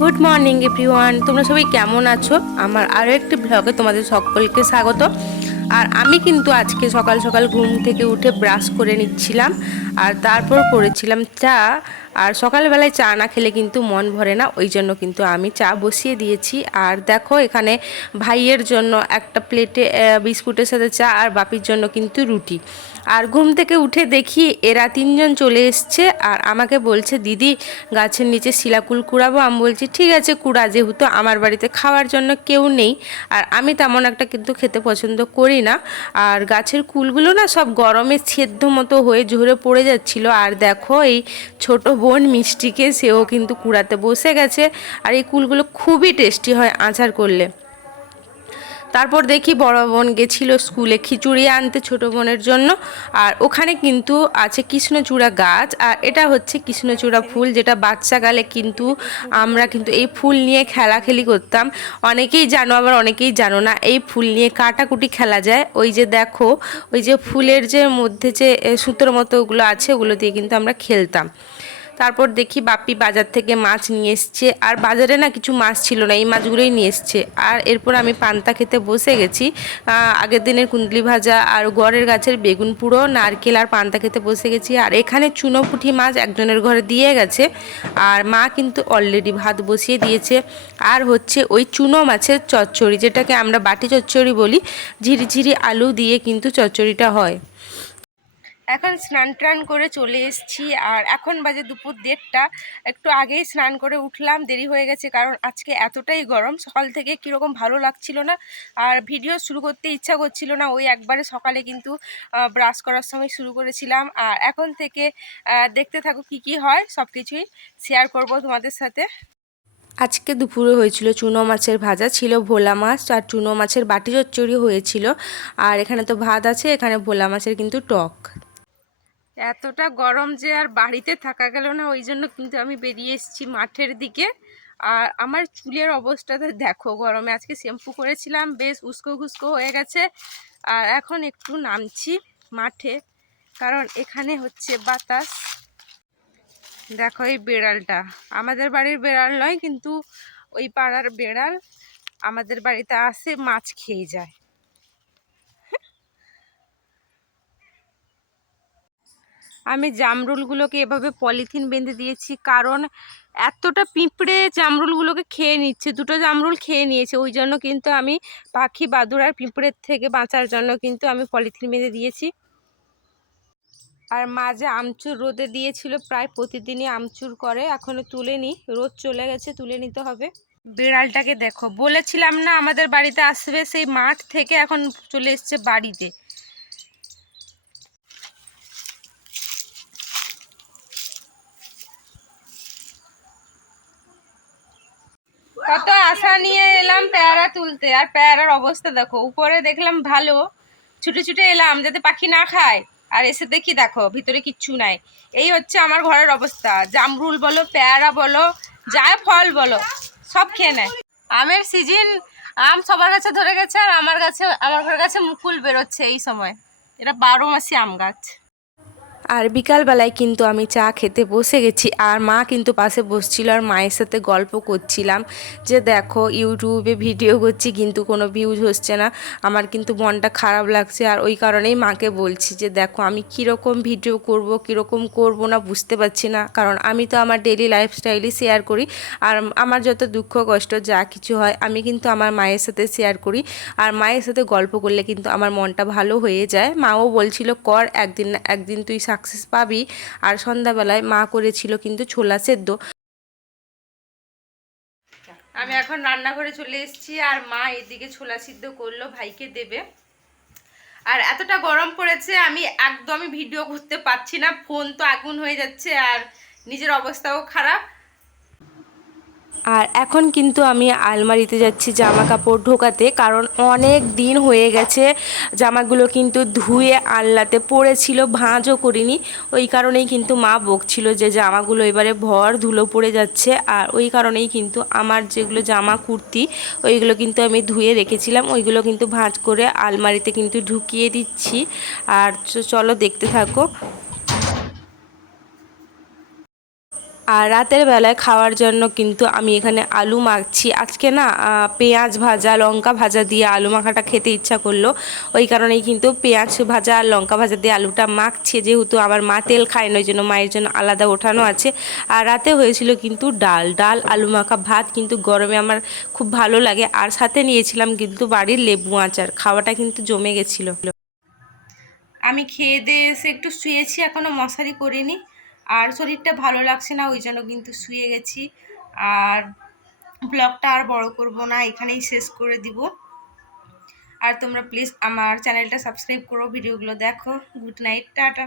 Good morning everyone, তোমরা সবাই কেমন আছো? আমার আরও একটি ব্লগে তোমাদের সকলকে স্বাগত। আর আমি কিন্তু আজকে সকাল সকাল ঘুম থেকে উঠে ব্রাশ করে নিচ্ছিলাম, আর তারপর করেছিলাম চা। আর সকালবেলায় চা না খেলে কিন্তু মন ভরে না, ওই জন্য কিন্তু আমি চা বসিয়ে দিয়েছি। আর দেখো এখানে ভাইয়ের জন্য একটা প্লেটে বিস্কুটের সাথে চা, আর বাপির জন্য কিন্তু রুটি। আর ঘুম থেকে উঠে দেখি এরা তিনজন চলে এসছে, আর আমাকে বলছে দিদি গাছের নিচে শিলাকুল কুড়াবো। আমি বলছি ঠিক আছে কুড়া, যেহেতু আমার বাড়িতে খাওয়ার জন্য কেউ নেই, আর আমি তেমন একটা কিন্তু খেতে পছন্দ করি না। আর গাছের কুলগুলো না সব গরমে সেদ্ধ মতো হয়ে ঝরে পড়ে যাচ্ছিল। আর দেখো এই ছোট বোন মিষ্টিকে, সেও কিন্তু কুড়াতে বসে গেছে। আর এই কুলগুলো খুবই টেস্টি হয় আচার করলে। তারপর দেখি বড় বোন গেছিল স্কুলে খিচুড়ি আনতে ছোট বোনের জন্য। আর ওখানে কিন্তু আছে কৃষ্ণচূড়া গাছ, আর এটা হচ্ছে কৃষ্ণচূড়া ফুল, যেটা বাচ্চাকালে কিন্তু আমরা কিন্তু এই ফুল নিয়ে খেলাখেলি করতাম। অনেকেই জানো, আবার অনেকেই জানো না, এই ফুল নিয়ে কাটাকুটি খেলা যায়। ওই যে দেখো, ওই যে ফুলের যে মধ্যে যে সুতোর মতো ওগুলো আছে, ওগুলো দিয়ে কিন্তু আমরা খেলতাম। তারপর দেখি বাপি বাজার থেকে মাছ নিয়ে এসছে, আর বাজারে না কিছু মাছ ছিল না, এই মাছগুলোই নিয়ে এসছে। আর এরপর আমি পান্তা খেতে বসে গেছি। আগের দিনের কুন্দলি ভাজা আর গড়ের গাছের বেগুন পুড়ো, নারকেল আর পান্তা খেতে বসে গেছি। আর এখানে চুনো পুঁটি মাছ একজনের ঘরে দিয়ে গেছে, আর মা কিন্তু অলরেডি ভাত বসিয়ে দিয়েছে। আর হচ্ছে ওই চুনো মাছের চচ্চড়ি, যেটাকে আমরা বাটি চচ্চড়ি বলি, ঝিরিঝিরি আলু দিয়ে কিন্তু চচ্চড়িটা হয়। এখন স্নান টান করে চলে এসেছি, আর এখন বাজে দুপুর 1:30। একটু আগেই স্নান করে উঠলাম, দেরি হয়ে গেছে কারণ আজকে এতটাই গরম, সকাল থেকে কীরকম ভালো লাগছিল না, আর ভিডিও শুরু করতে ইচ্ছা করছিল না। ওই একবারে সকালে কিন্তু ব্রাশ করার সময় শুরু করেছিলাম। আর এখন থেকে দেখতে থাকো কি কি হয়, সব কিছুই শেয়ার করব তোমাদের সাথে। আজকে দুপুরে হয়েছিল চুনো মাছের ভাজা, ছিল ভোলা মাছ, আর চুনো মাছের বাটি চচ্চড়ি হয়েছিল। আর এখানে তো ভাত আছে, এখানে ভোলা মাছের কিন্তু টক। এতটা গরম যে আর বাড়িতে থাকা গেল না, ওই জন্য কিন্তু আমি বেরিয়ে এসেছি মাঠের দিকে। আর আমার চুলের অবস্থাটা দেখো, গরমে আজকে শ্যাম্পু করেছিলাম, বেশ উস্কো খুস্কো হয়ে গেছে। আর এখন একটু নামছি মাঠে, কারণ এখানে হচ্ছে বাতাস। দেখো এই বেড়ালটা আমাদের বাড়ির বেড়াল নয়, কিন্তু ওই পাড়ার বেড়াল আমাদের বাড়িতে আসে, মাছ খেয়ে যায়। আমি জামরুলগুলোকে এভাবে পলিথিন বেঁধে দিয়েছি, কারণ এতটা পিঁপড়ে জামরুলগুলোকে খেয়ে নিচ্ছে। দুটো জামরুল খেয়ে নিয়েছে, ওই জন্য কিন্তু আমি পাখি, বাদুড় আর পিঁপড়ের থেকে বাঁচার জন্য কিন্তু আমি পলিথিন বেঁধে দিয়েছি। আর মাঝে আমচুর রোদে দিয়েছিল, প্রায় প্রতিদিনই আমচুর করে, এখনো তুলেনি, রোদ চলে গেছে, তুলে নিতে হবে। বিড়ালটাকে দেখো, বলেছিলাম না আমাদের বাড়িতে আসবে, সেই মাঠ থেকে এখন চলে এসছে বাড়িতে। কত আশা নিয়ে এলাম পেয়ারা তুলতে, আর পেয়ারার অবস্থা দেখো। উপরে দেখলাম ভালো, ছুটে ছুটে এলাম যাতে পাখি না খায়, আর এসে দেখি দেখো ভিতরে কিচ্ছু নাই। এই হচ্ছে আমার ঘরের অবস্থা। জামরুল বলো, পেয়ারা বলো, যা ফল বলো, সব খেয়ে নেয়। আমের সিজন, আম সবার কাছে ধরে গেছে, আর আমার ঘরের কাছে মুকুল বেরোচ্ছে এই সময়। এটা 12 মাসি আম গাছ। আর বিকালবেলায় কিন্তু আমি চা খেতে বসে গেছি, আর মা কিন্তু পাশে বসছিল, আর মায়ের সাথে গল্প করছিলাম যে দেখো ইউটিউবে ভিডিও করছি কিন্তু কোনো ভিউজ হচ্ছে না, আমার কিন্তু মনটা খারাপ লাগছে। আর ওই কারণেই মাকে বলছি যে দেখো আমি কীরকম ভিডিও করব, কীরকম করব না বুঝতে পারছি না, কারণ আমি তো আমার ডেলি লাইফস্টাইলই শেয়ার করি। আর আমার যত দুঃখ কষ্ট যা কিছু হয় আমি কিন্তু আমার মায়ের সাথে শেয়ার করি, আর মায়ের সাথে গল্প করলে কিন্তু আমার মনটা ভালো হয়ে যায়। মাও বলছিল কর, একদিন না একদিন তুই সাকসেস পাবি। আর সন্ধ্যাবেলায় মা করেছিল কিন্তু ছোলা সেদ্ধ। আমি এখন রান্নাঘরে চলে এসেছি, আর মা এদিকে ছোলা সিদ্ধ করলো, ভাইকে দেবে। আর এতটা গরম পড়েছে, আমি একদমই ভিডিও করতে পারছি না, ফোন তো আগুন হয়ে যাচ্ছে, আর নিজের অবস্থাও খারাপ। আর এখন কিন্তু আমি আলমারিতে যাচ্ছি জামা কাপড় ঢোকাতে, কারণ অনেক দিন হয়ে গেছে জামাগুলো কিন্তু ধুয়ে আনলাতে পড়েছিল, ভাঁজও করিনি। ওই কারণেই কিন্তু মা বকছিল যে জামাগুলো এবারে ভর ধুলো পড়ে যাচ্ছে। আর ওই কারণেই কিন্তু আমার যেগুলো জামা কুর্তি ওইগুলো কিন্তু আমি ধুয়ে রেখেছিলাম, ওইগুলো কিন্তু ভাঁজ করে আলমারিতে কিন্তু ঢুকিয়ে দিচ্ছি। আর চলো দেখতে থাকো। আর রাতের বেলায় খাওয়ার জন্য কিন্তু আমি এখানে আলু মাখছি। আজকে না পেঁয়াজ ভাজা লঙ্কা ভাজা দিয়ে আলু মাখাটা খেতে ইচ্ছা করলো, ওই কারণেই কিন্তু পেঁয়াজ ভাজা আর লঙ্কা ভাজা দিয়ে আলুটা মাখছি। যেহেতু আমার মা তেল খায় না, ওই জন্য মায়ের জন্য আলাদা ওঠানো আছে। আর রাতে হয়েছিল কিন্তু ডাল আলু মাখা ভাত, কিন্তু গরমে আমার খুব ভালো লাগে। আর সাথে নিয়েছিলাম কিন্তু বাড়ির লেবু আচার, খাওয়াটা কিন্তু জমে গেছিলো। আমি খেয়ে দিয়ে এসে একটু শুয়েছি, এখনও মশারি করিনি। আর শরীরটা ভালো লাগছে না, ওই জন্য কিন্তু শুয়ে গেছি। আর ব্লগটা আর বড় করব না, এখানেই শেষ করে দিব। আর তোমরা প্লিজ আমার চ্যানেলটা সাবস্ক্রাইব করো, ভিডিওগুলো দেখো। Good night, tata.